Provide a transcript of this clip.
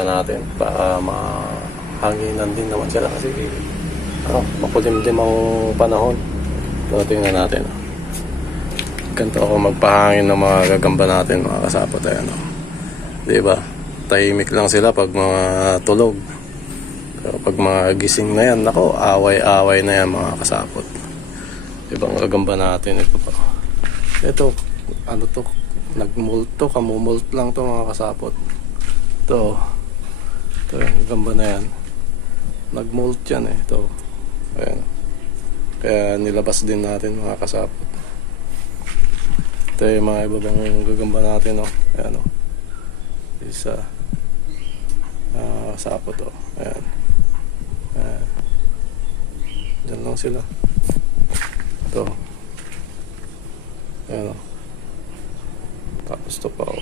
gagamba natin para mahanginan din naman sila kasi makulimlim ang panahon. So tingnan natin. Ganito ako magpahangin ng mga gagamba natin, mga kasapot. Ayan, diba? Tahimik lang sila pag mga tulog. Pero pag mga gising na yan, nako, away-away na yan, mga kasapot. Ibang gagamba natin. Ito pa. Ito, ano to? Nagmult to, kamumult lang to, mga kasapot. Ito yung gagamba na yan. Nagmult yan eh. Ito. Ayan. Kaya nilabas din natin, mga kasapot. Ito yung mga ibabang gagamba natin, oh. Ayan, oh. Isa. Sapot, oh. Ayan. Ayan. Diyan lang sila. Ito. Ayan, oh. Tapos ito pa, oh.